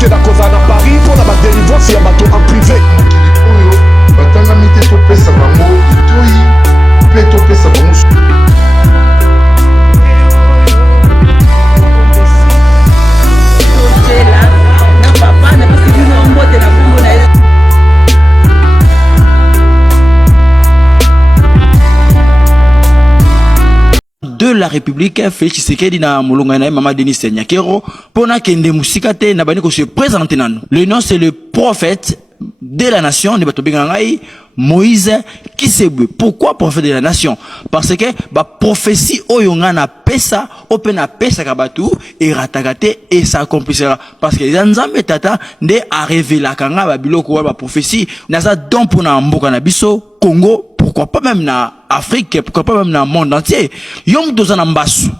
que la cause à Paris pour la délivrance et à bateau en privé. Batanga mite to pesa bango itoi pe to pesa bango. De la République, Félix Tshisekedi na molonga na Mama Denis Nyakero pona kende musika te na bani ko se présenter nanu. Le nom c'est le prophète de la nation de bato bengangai Moïse Kisebwe. Pourquoi prophète de la nation? Parce que ba prophétie oyonga na pesa opena pesa kabatu et ratakate et ça accomplira parce que nzambe tata nde a révélé kanga ba biloko wa ba prophétie na za don pona mboka na biso Congo. Pourquoi pas même na Afrique, pourquoi pas même dans le monde entier. Yom dozana mbasu.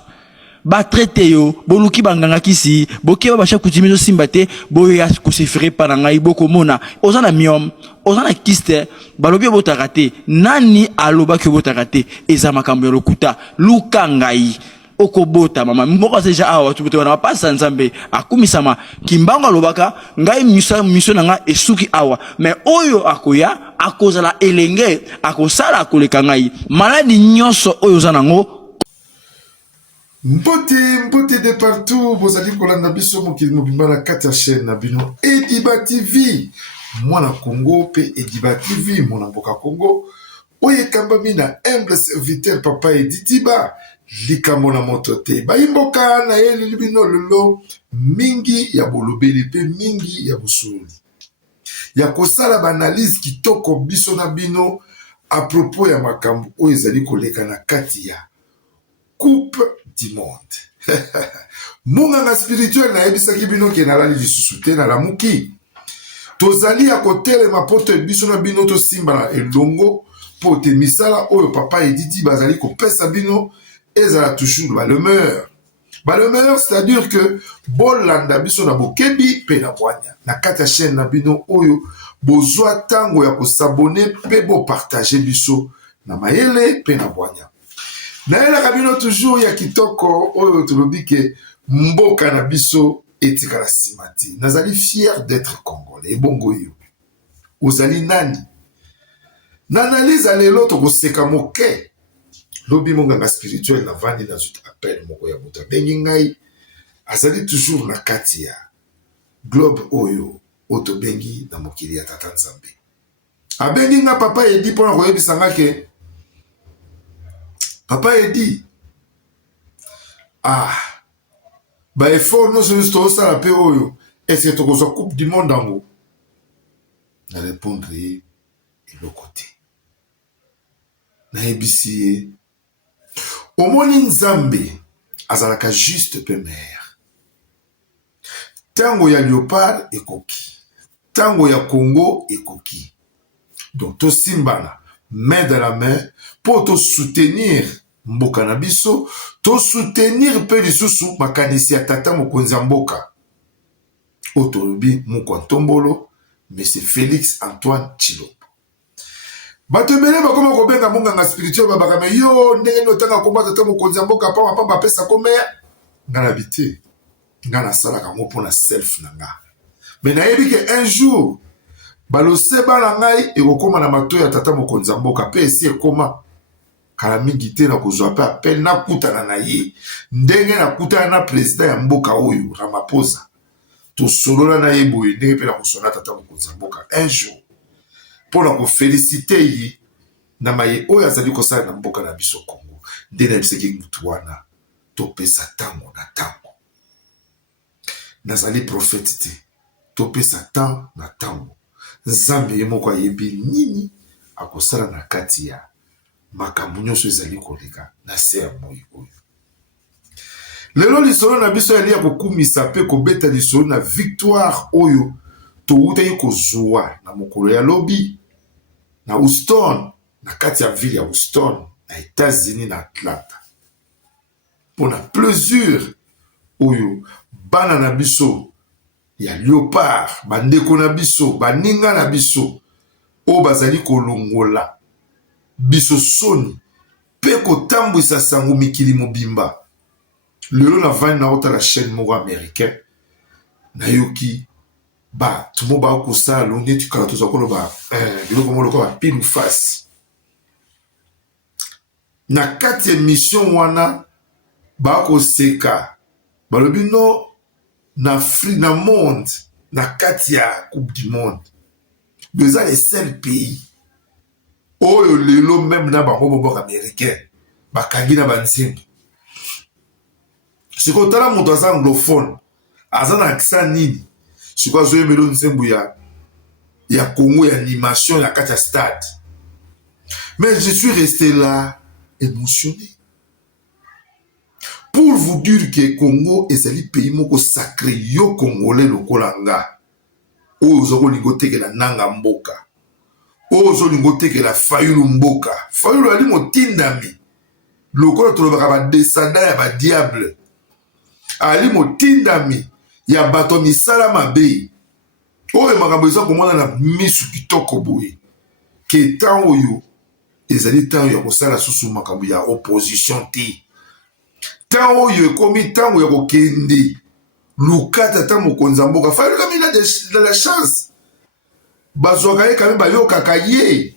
Ba traité yo, boluki banganga kisi, boke ba chaque coutume simbate, boya kusifere pananga iboko mona. Ozana miom, ozana kiste, balobi botakate, nani aloba ke botakate, eza makambo ya lokuta, lukangai. Okobota mama mboka seja awa tubuto wana pasa nzambe akumisama kimbanga lobaka ngai miso nanga esuki awa mais oyo akoya akozala elenge akosala akoleka ngai maladi nyonso oyo zanango mpote de partout bozali kolanda biso mokili mobimba na kati ya chaîne na bino Ediba TV mwana Congo pe Ediba TV mwana mboka Congo oye kambami na humble serviteur papa Ediba likambo na moto te bayimboka na ye libino lolo mingi ya bolobeli pe mingi ya busuli ya kosala banalise kitoko biso na bino a propos ya makambo oyo ezali koleka na kati ya coupe du monde munganga spirituel na yebisaki bino ke nalali lisusu te na lamuki tozali ya kotelema poto biso na bino tosimba na elongo po te misala oyo papa Edidi bazali kopesa bino ezala toujours balemeur c'est-à-dire que bolanda biso na bokebi pe na bwanya na kati ya chaîne na bino oyo bozwa tango ya kosabone pe bo partager biso na mayele pe na bwanya nayelaka bino toujours ya kitoko oyo tolobi ke mboka na biso etikala nsima te nazali fier d'être congolais ebongo yo ozali nani na analyse lelo tokoseka moke lobi monganga spirituel na vandi na zut appel moko ya moto abengi ngai azali toujours na kati ya globe oyo otobengi na mokili ya tata nzambe abengi nga papa Edi mpona koyebisa nga ke papa Edi ba effort nyonso nyonso tozosala mpe oyo eske tokozwa coupe du monde yango na répondre ye eloko te nayebisi ye omoni nzambe azalaka juste pe mère tango ya Léopard ekoki tango ya Congo ekoki donc tosimbana main dans la main pour to soutenir mboka na biso to soutenir pe lisusu makanisi ya tata mokonzi ya mboka otolobi Mukontombolo mais c'est Félix Antoine Tshilombo bato ebele bakoma kobenga monganga spirituel babaka me yo ndenge notanga komba tata mokonzi ya mboka pamba pamba apesa komeya nga na bite nga nasalaka yango mpona self na nga me nayebi ke un jour balose bana ngai ekokóma na matoi ya tata mokonzi ya mboka mpe esi ekóma kala mingi te na kozwa mpe apele nakutana na ye ndenge nakutana na président ya mboka oyo Ramaphosa tosolola na ye boye ndenge mpe na kosola tata mokonzi ya mboka un jour mpona kofélicite ye na maye oyo azali kosala na mboka na biso Congo nde nayebisaki mutu wana topesa ntango na ntango nazali prophète te topesa ntango na ntango nzambe ye moko ayebi nini akosala na kati ya makambo nyonso ezali koleka na se ya moi oyo lelo lisolo na biso yali ya kokumisa mpe kobeta lisolo na victoire oyo toutaki kozwa na mokolo ya lobi na Houston na kati ya ville ya Houston na États-Unis na Atlanta mpona plaisir oyo bana na biso ya Léopard bandeko na biso baninga na biso oyo bazali kolongola biso soni mpe kotambwisa sango mikili mobimba lelo na vandi na otala chaîne moko américain nayoki ba tout le monde ba ko ça longue tu quand tout ko ba biloko mo loko ba pile ou face na kati émission wana ba ko seka ba lobi no na Afrique na monde na kati ya coupe du monde besoin les seuls pays oyo lelo même na bango bobo américain bakangi na banzimbi siko tala moto aza anglophone aza na accent nini siko azoyemela nzembo ya Congo ya animation ya kati ya stade mais je suis resté là émotionné pour vous dire que Congo ezali pays moko sacré yo congolais lokola nga oyo ozokolingo tekela nanga mboka oyo ozolingo tekela fayulu mboka fayulu ali motindami lokola tolobaka badescendant ya badiable ali motindami ya bato misala mabe oyo makambo eza komona na misu kitoko boye ke tan oyo ezali tan ya kosala susu makambo ya opposition te tan oyo ekomi ntango ya kokende lukata ta mokonzi ya mboka fayulu kami de la chance bazwaka ye kami bayokaka ye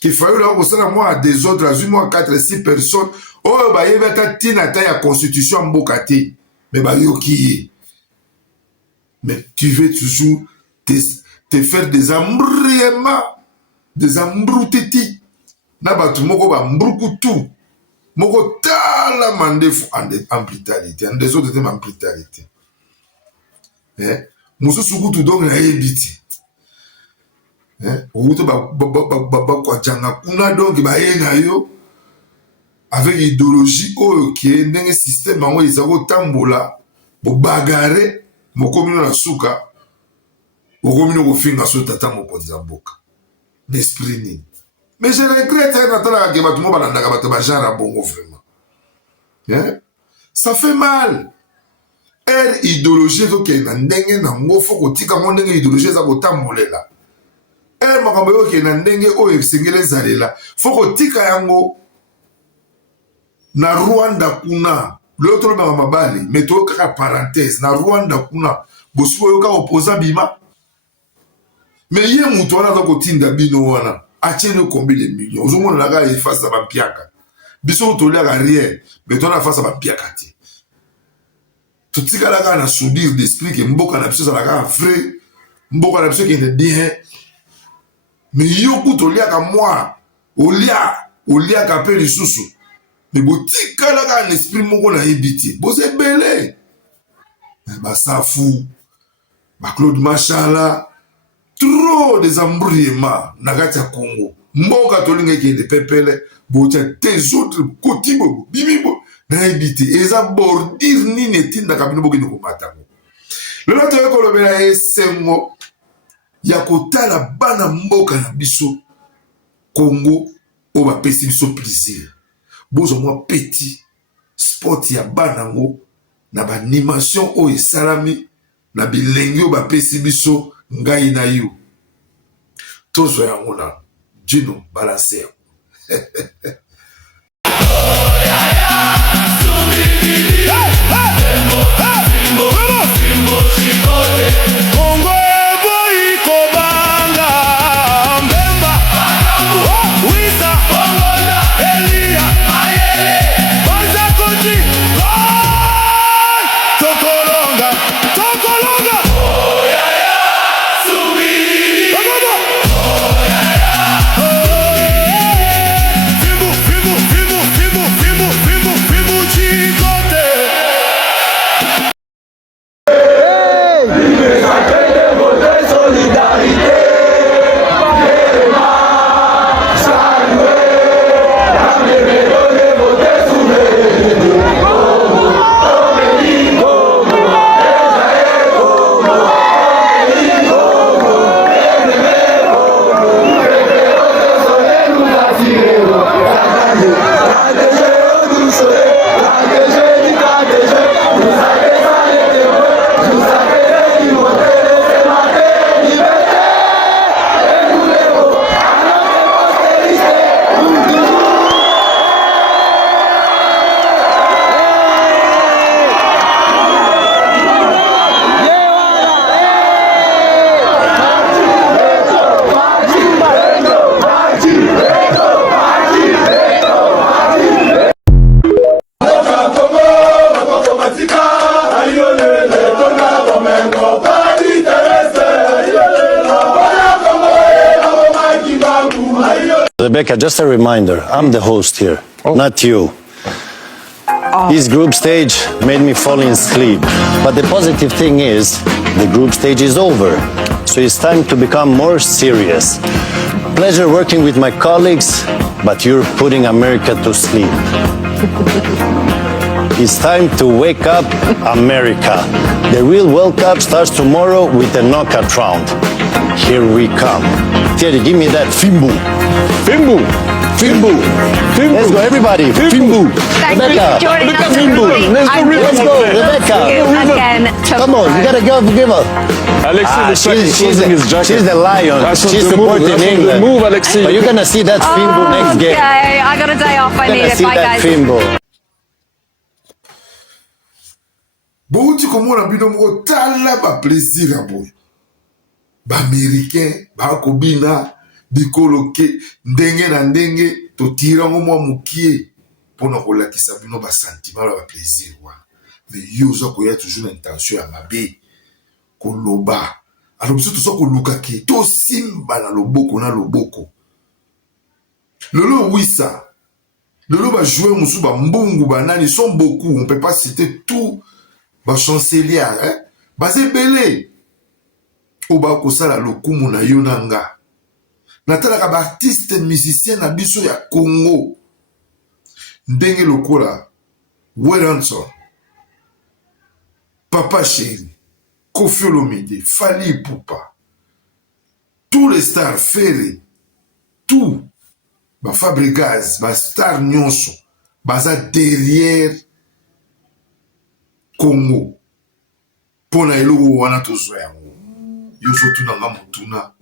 ke fayulu akosala mwa desordre azwi mwa 4-6 personnes oyo bayebi ata ntina ata ya constitution ya mboka te me bayoki ye mais tu veux toujours te faire des embrouillements des embrouteti na bato moko bambrukutu moko tala mandefu en brutalité en desordre te en brutalité mosusu kutu donc nayebi te okuti bakwajanga kuna donc bayenga yo avec idéologie oyo ke ndenge système yango eza kotambola bobagare mokomino na suka okomino kofinga so tata mokonzi ya mboka n'esprit nini mais je regrette natalaka ke bato mo balandaka bato bagenre ya bongo vraiment ça fait mal ere idéologie ezokende na ndenge nango fo kotika ngo ndenge idéologie eza kotambolela ere makambo eyokende na ndenge oyo esengeli ezalela fo kotika yango na Rwanda kuna lelo tolobaka mabali mais toyokaka parenthèse na Rwanda kuna bosuku oyoka opposant bima mais ye mutu wana aza kotinda bino wana atieni combien de millions ozomona naka efase na bampiaka biso toliaka rien mais tona face na bampiaka te totikalaka na soudire d'esprit ke mboka na biso ezalaka vrai mboka na biso ekende bien mais yo kutu oliaka mwa oliaka mpe lisusu mais botikalaka na esprit moko nayebi te boza ebele basafu Claude Machala trop des embrouillements na kati ya Congo mboka tolinga ekende pepele botia tes autres kotibo bimibo nayebi te eza bordire nini etindaka bino bokende komatango lelo toye kolobela esengo ya kotala bana mboka na biso Congo oyo bapesi biso plaisir bozo mwa petit sport ya bana ngo na baanimation oyo esalami na bilengi oyo bapesi biso ngai na yo tozwa yango na Gino Balancer Rebecca, just a reminder, I'm the host here, not you. This group stage made me fall in sleep. But the positive thing is, the group stage is over. So it's time to become more serious. Pleasure working with my colleagues, but you're putting America to sleep. It's time to wake up America. The real World Cup starts tomorrow with the knockout round. Here we come. Thierry, give me that Fimbu. Fimbu. Fimbu. Fimbu. Let's go, everybody. Fimbu. Thank you Rebecca. for joining us, Fimbu. everybody. Let's go, Rebecca. Again Come on, you gotta give her. Alexis, She's the lion. She's supporting England. Move, Alexis. But you're gonna see that Fimbu next game. Okay, I got a day off. I You're need gonna it. see Bye, that guys. Fimbu. bouti komona bino moko tala baplaisir ya boye baaméricain bakobina bikolo ke ndenge na ndenge totirango mwa mokie mpona kolakisa bino basentiment na baplaisir wana mais yo oza koya toujours na intention ya mabe koloba alors biso toza koluka ke tosimba na loboko na loboko lelo wisa lelo bajoueur mosusu bambungu banani sont beaucoup on peut pas citer tout bachancelier hein? Baze belé oba kosala lokumu na yo na nga natalaka baartiste musicien na biso ya Congo ndenge lokola Weranson Papa Chéri Koffi Olomide Fally Ipupa tous les stars Ferré tout ba Fabregas ba star nyonso baza derrière Congo pona eloko wana tozwa yango yo sotuna nga motuna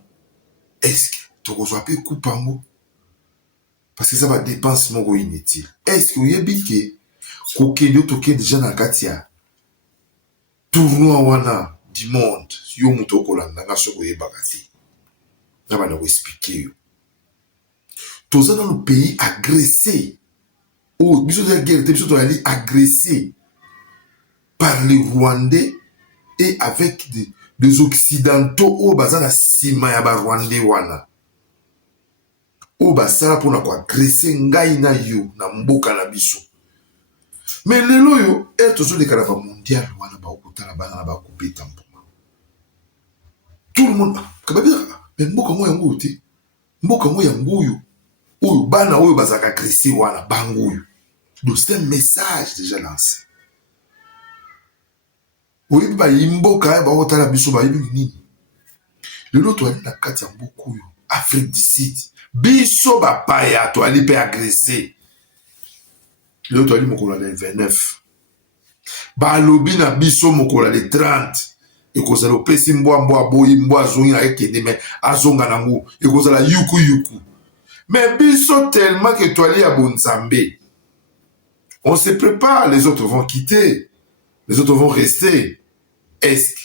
eske tokozwa mpe kupango parce que ça va dépense moko inutile eske oyebi ke kokende yo tokende deja na kati ya tournoi wana du monde yo moto okolanda nga soki oyebaka te na bana koexplike yo toza dans le pays agressé oyo biso toza guerre te biso toyali agressé par les Rwandais et avec des Occidentaux au baza na sima ya ba Rwandais wana o basala pona ko agresser ngai na yo na mboka na biso mais lelo yo tozo de kala ba mondial wana ba okutana bana na ba kubeta mboma tout le monde kababira mais mboka mo yango te mboka mo yango yo oyo bana oyo bazaka agresser wana bango yo donc c'est un message déjà lancé. Oui, bah imboka ba otala biso ba yibi nini lelo to ali na kati ya mboka oyo Afrique du Sud biso ba paya to ali pe agresser lelo to ali mokolo le 29 ba lobi na biso mokolo le 30 ekozala opesi mbwa boyi mbwa zongi na ekende mais azonga nango ekozala yuku mais biso tellement que to ali ya bonzambe on se prépare, les autres vont quitter, les autres vont rester. Est-ce que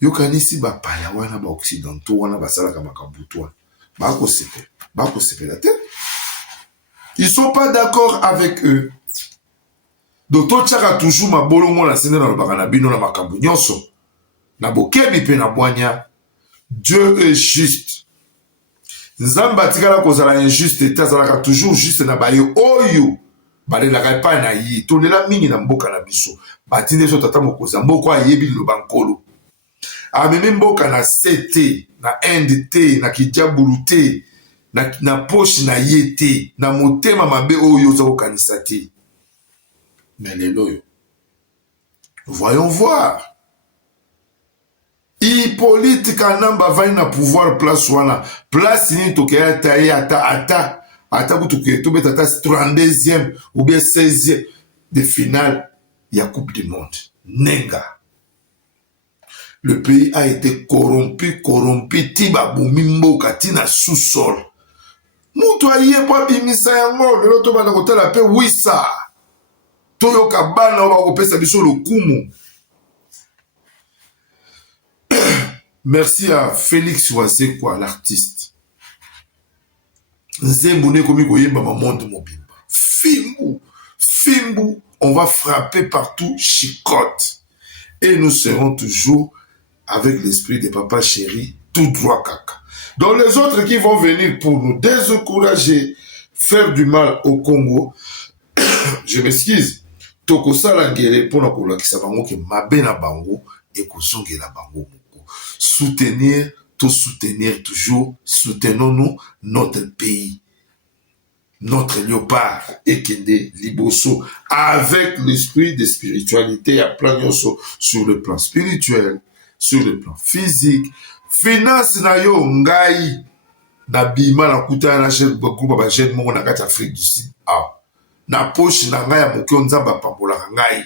yokanisi ba paya wana ba occidentaux wana basala kama kabutwa bako sepe la tête. Ils sont pas d'accord avec eux. Donc to tchaka toujours ma bolongo na sene na bakana bino na makambu nyonso na bokebi pe na bwanya. Dieu est juste. Nzamba tikala kozala injuste tazalaka toujours juste na bayo oyo balelaka epai na ye tolela mingi na mboka na biso batinde so tata mokozi mboka ayebi liloba nkolo amemi mboka na se te na inde te na kijabulu te na poche na ye te na motema mabe oyo oza kokanisa te mais lelo oyo voyons voir Hippolyte Kanamba avandi na pouvoir place wana place nini tokeya ta ye ata kutuke tobeta ata 32e ou bien 16e de finale ya Coupe du Monde. Nenga. Le pays a été corrompu, tiba bumimboka tina sous-sol. Mutu aye po bimisa yango lelo to bana kotala pe wisa. Toyoka bana ba kopesa biso lokumu. Merci à Félix Wazekwa, l'artiste. Nzembune komi koyemba ma monde mobimba. Fimbu, on va frapper partout, chicote. Et nous serons toujours avec l'esprit de Papa Chéri, tout droit kaka. Donc les autres qui vont venir pour nous désencourager, faire du mal au Congo, je m'excuse, tokosala ngele mpona kolakisa bango ke mabe na bango ekozongela bango moko. Soutenir, tout soutenir toujours, soutenons-nous notre pays. Notre léopard Ekende Liboso, avec l'esprit de spiritualité à plan yoso, sur le plan spirituel, sur le plan physique, finance na yo ngai na bima na kuta na chef groupe ba jeune mo na kati Afrique du Sud. Ah, na poche na ngai ya mokyo nzamba pambola ngai.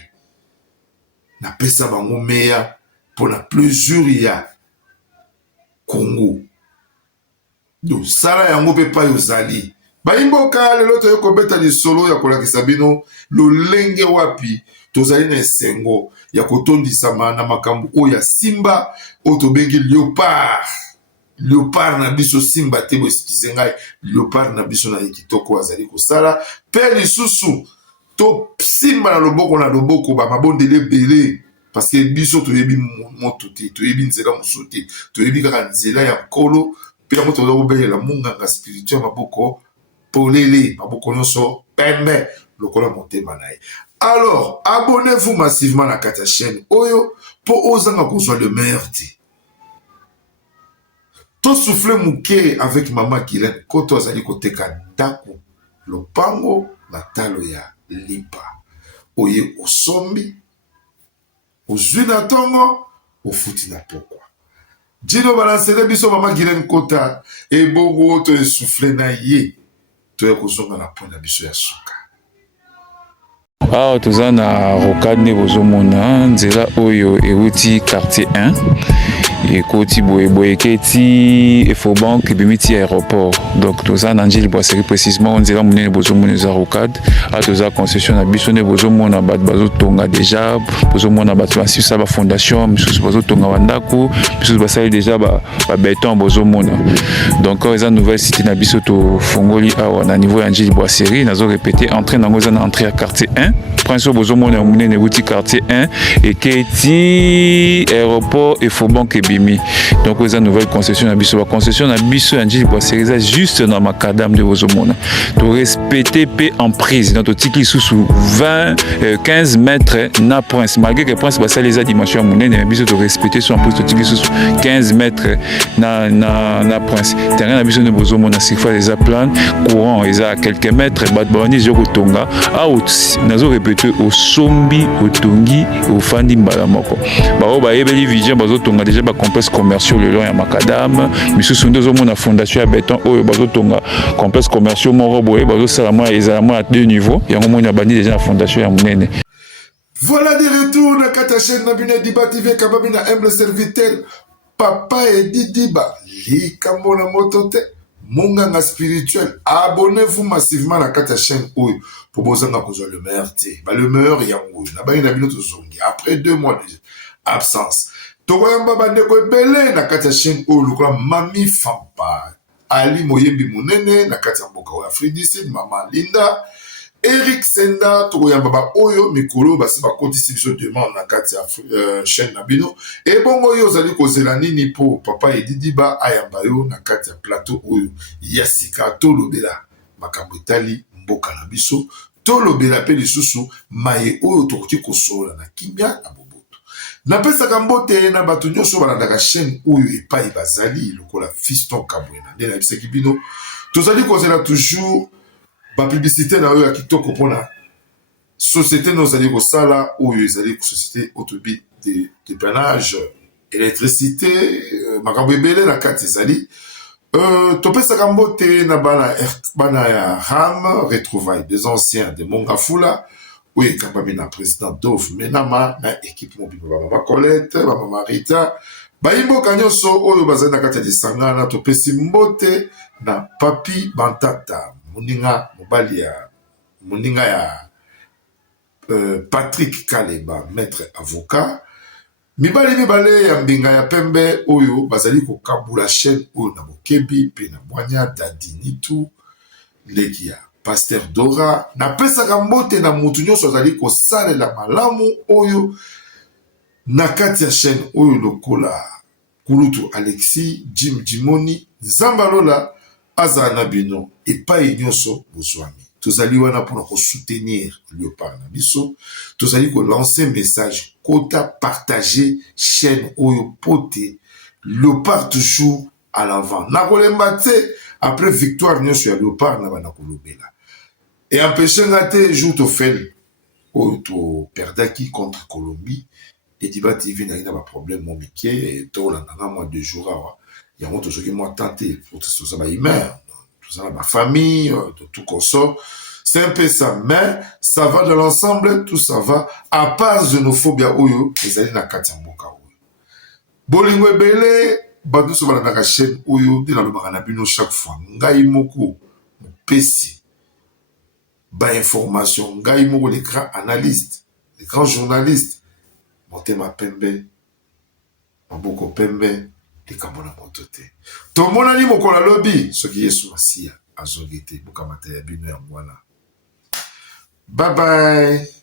Na pesa bango meya pour na plaisir ya Congo. Do sala yango pe pa yozali. Baimboka lelo to yoko beta li solo ya kolakisa bino lolenge wapi tozali na esengo ya kotondisama na makambo oyo ya simba oyo tobengi léopard na biso simba te boesikize ngai léopard na biso na kitoko azali kosala pe lisusu to simba na loboko bamabondele ebele parce que biso toyebi moto te toyebi nzela mosusu te toyebi kaka nzela ya nkolo mpe yango toza kobelela monganga spirituel maboko polele maboko nyonso pembe lokola motema na ye. Alors abonnez-vous massivement na kati ya chaîne oyo po ozanga kozwa le meilleur te. To souffle muke avec mama Guylaine koto azali koteka ndako lopango na talo ya lipa oye osombi ozwi na tongo ofuti na pokwa. Dino balansele biso mama Guylaine kota ebongo to esouffle na ye to ekozonga na pona biso ya suka. awa toza na rocade nde bozomona nzela oyo euti quartier 1 ekoti boye eketi Efobank ebimi ti aéroport donc toza na njili boiserie précisément nzela monene bozomona eza rocade awa toza concession na biso nde bozomona bato bazotonga déjà bozomona bato basisa bafondation misusu bazotonga bandako misusu basali déjà babeton bozomona donc oyo eza nouvelle cité na biso tofongoli awa na niveau ya njili boiserie nazo répéter entrée nango eza na entrée ya quartier 1 prince bozomona monene euti quartier 1 eketi aéroport Efobank ebimi donc eza nouvelle concession na biso concession na biso ya njili boiserie eza juste na makadam de bozomona to respecter pe en prise donc totiki lisusu 15 mètres na prince malgré que prince basali eza dimension ya monene biso to respecter so en prise totiki lisusu 15 mètres na prince terrain na biso ne bozomona surface eza plan courant eza à quelques mètres bato babandi ezo kotonga awa nazo répéter osombi otongi ofandi mbala moko bao bayebeli vision bazotonga déjà ba complexe commerciaux le long ya makadam misusu nde ozomona fondation ya béton oyo bazotonga complexe commerciaux moko boye bazosala mwa ezala mwa à 2 niveaux yango moni abandi déjà na fondation ya monene. Voilà de retour na kata chaîne na bino Diba TV kababi na humble serviteur Papa Edi Diba likambo na moto te monganga spirituel. Abonnez-vous massivement na kata chaîne oyo pour bozanga kozwa le meilleur te ba le meilleur yango na bani na bino tozongi après 2 mois de absence tokoyamba bandeko ebele na kati ya chaîne oyo lokola Mami Fampa Ali Moyembi Munene na kati ya mboka oyo Afrique du Sud Mama Linda Eric Senda tokoyamba ba oyo mikolo basi bakotisi biso demande na kati ya chaîne na bino ebongo oyo ozali kozela nini po Papa Edi Diba ayamba yo na kati ya plateau oyo ya sika tolobela makambo etali mboka na biso tolobela pe lisusu maye oyo tokoki kosola na kimia na boboto. Napesaka mbote na bato nyonso balandaka chaîne oyo epai bazali lokola Fiston Kabwena nde nayebisaki bino tozali kozela toujours publicité na oyo ya kitoko mpona société nozali kosala oyo ezali société autobi de dépannage électricité makambo ebele na kati ezali topesaka mbote na bana ya RAM retrouvailles des anciens de Mongafula oyo ekambami na président Dove Menama na équipe mobile bamama Colette bamama Rita bayimboka nyonso oyo bazali na kati ya lisangana topesi mbote na Papi Bantata moninga mobali ya moninga ya Patrick Kaleba maître avocat mibali mibale ya mbinga ya pembe oyo bazali kokabula chaîne oyo na bokebi pe na mwanya dadinitu leki ya Pasteur Dora napesaka mbote na mutu nyonso azali kosalela malamu oyo na kati ya chaîne oyo lokola Kulutu Alexis, Jim Jimoni, Zambalola, Azana Bino, et pas Ignoso, Bozwami. Tozali wana pour soutenir Léopard Nabiso. Tozali ko lancer message, kota partager chaîne Oyo Poté. Léopard toujours à l'avant. Nakolembate, après victoire Nyoso ya Léopard Nabana Kolobela. Et empêcher ngate jour to fel, Oyo to perdaki contre Colombie. Et Diba TV n'a pas de problème, mon métier, et tout, là, dans moi 2 jours, il y a tout ce qui m'a tenté, pour tout ça, tout ça, ma famille, tout qu'on sort. C'est un peu ça, mais ça va de l'ensemble, tout ça va, à part xénophobie, oyo, les alliés n'a qu'à Tiamboka, oyo. Bolingo ebele, badu so bala na chaîne, oyo, de la lobaranabino chaque fois, ngai moko, pesi, ba information, ngai moko, les grands analystes, les grands journalistes, Motema pembe, maboko pembe, likambona motote. Tomona ni mokola lobi, soki yesu masia, azogete, bukamata ya bino ya mwana. Bye bye.